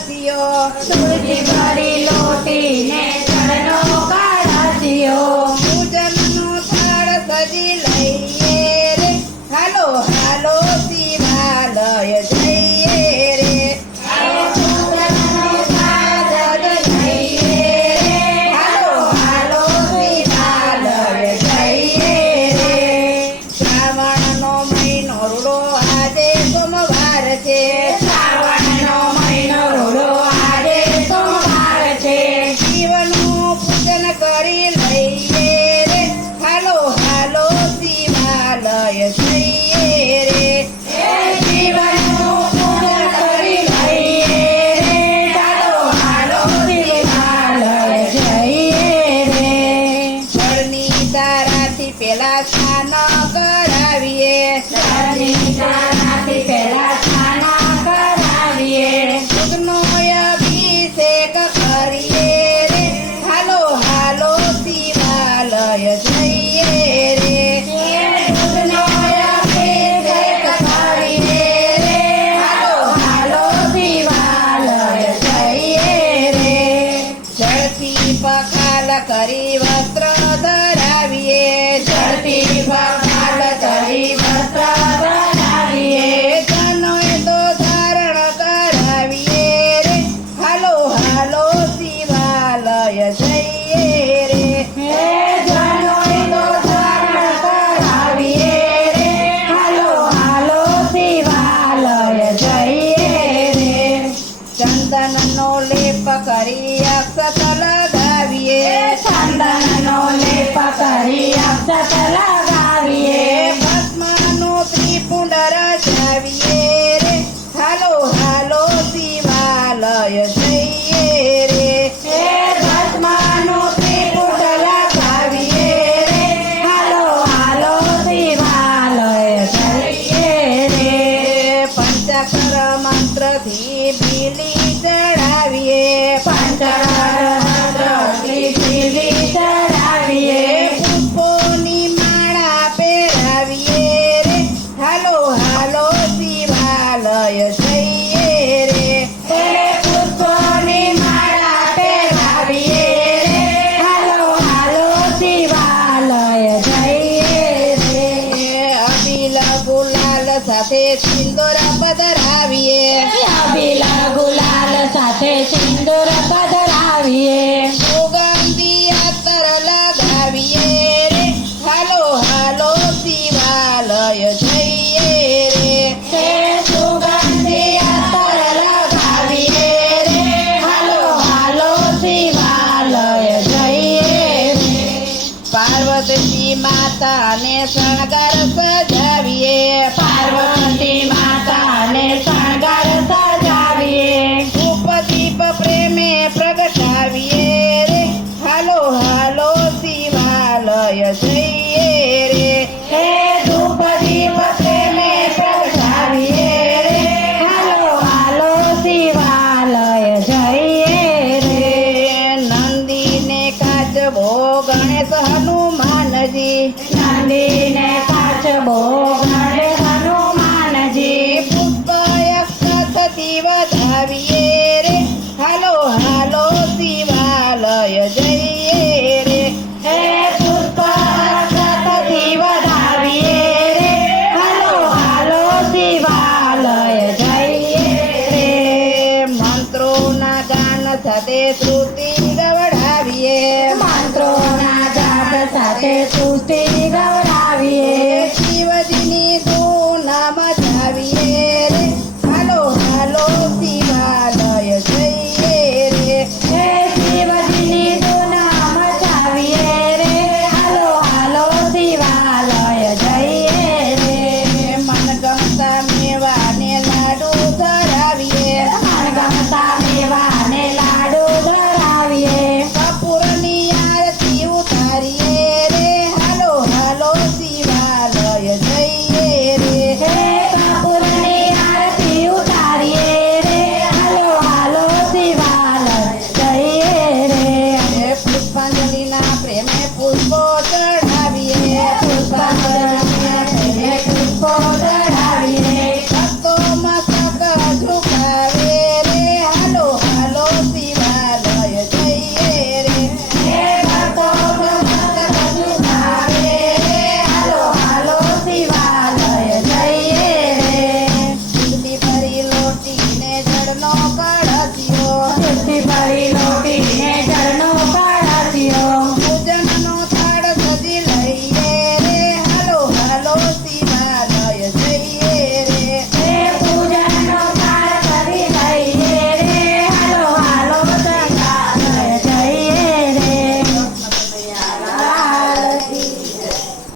કળશિયો તુલસી ભરી લોટીને જળનો કળશિયો પૂજનનો થાળ સજી લઈએ રે હાલો હાલો શિવાલય જઈએ રે શ્રાવણનો મહિનો રૂડો આજે સોમવાર છે શ્રાવણનો મહિનો રૂડો આજે સોમવાર છે શિવનું પૂજન કરી લઈએ રે હાલો હાલો શિવાલય જઈએ રે શિવનું પૂજન કરી લઈએ રે ચાલો હાલો શિવાલય જઈએ રે જળની ધારાથી પેલા સ્નાન કરાવીએ જળની પહેલા સ્નાન કરાવીએ દૂધનો અભિષેક કરીએ રે હાલો હાલો શિવાલય જઈએ રે દૂધનો અભિષેક કરીએ રે હાલો હાલો શિવાલય જઈએ રે જળથી પખાલ કરી વસ્ત્ર ધરાવીએ જળથી પખાલ કરી વસ્ત્ર બનાવીએ જનોય તો ધારણ કરાવીએ રે હાલો હાલો શિવાલય જઈએ રે હે જનોય તો ધારણ કરાવીએ રે હાલો હાલો શિવાલય જઈએ રે ચંદનનો લેપ કરી અક્ષત લગાવીએ ચંદનનો લેપ કરી અક્ષત લગાવીએ ભસ્મનો ત્રિપુંડ રચાવીએ રે હાલો હાલો શિવાલય જઈએ રે હે ભસ્મનું ત્રિપુટ લગાવીએ રે હાલો હાલો શિવાલય જઈએ રે પંચાક્ષર મંત્રથી બીલી ચડાવીએ પંચરત્નથી શિવી ચડાવીએ પુષ્પોની માળા પહેરાવીએ રે હાલો હાલો શિવાલય જઈએ રે હે પુષ્પોની માળા પહેરાવીએ રે હાલો હાલો શિવાલય જઈએ રે અબીલ ગુલાલ સાથે સિંદૂર પધરાવીએ અબીલા ગુલાલ સાથે સિંદૂર પધરાવીએ સુગંધી અત્તર લગાવીએ રે હાલો હાલો શિવાલય જઈએ રે હે સુગંધી અત્તર લગાવીએ રે હાલો હાલો શિવાલય જઈએ રે પાર્વતી માતાને શણગાર સજાવીએ પાર્વતી માતાને શણગાર સજાવીએ ધૂપ દીપ પ્રેમે પ્રગટાવીએ રે હાલો હાલો શિવાલય જઈએ રે હે ધૂપ દીપ પ્રેમે પ્રગટાવીએ રે હાલો હાલો શિવાલય જઈએ રે નંદીને કાચબો ગણેશ હનુમાનજી નંદીને કાચબો ગણેશ હનુમાનજી પુષ્પ અક્ષતથી વધાવીએ રે હાલો હાલો શિવાલય જઈએ રે હે પુષ્પ અક્ષતથી વધાવીએ રે હાલો હાલો શિવાલય જઈએ રે મંત્રોના ગાન સાથે શ્રુતિ ગવડાવીએ મંત્રોના જાપ સાથે સૃષ્ટિ ગવડાવીએ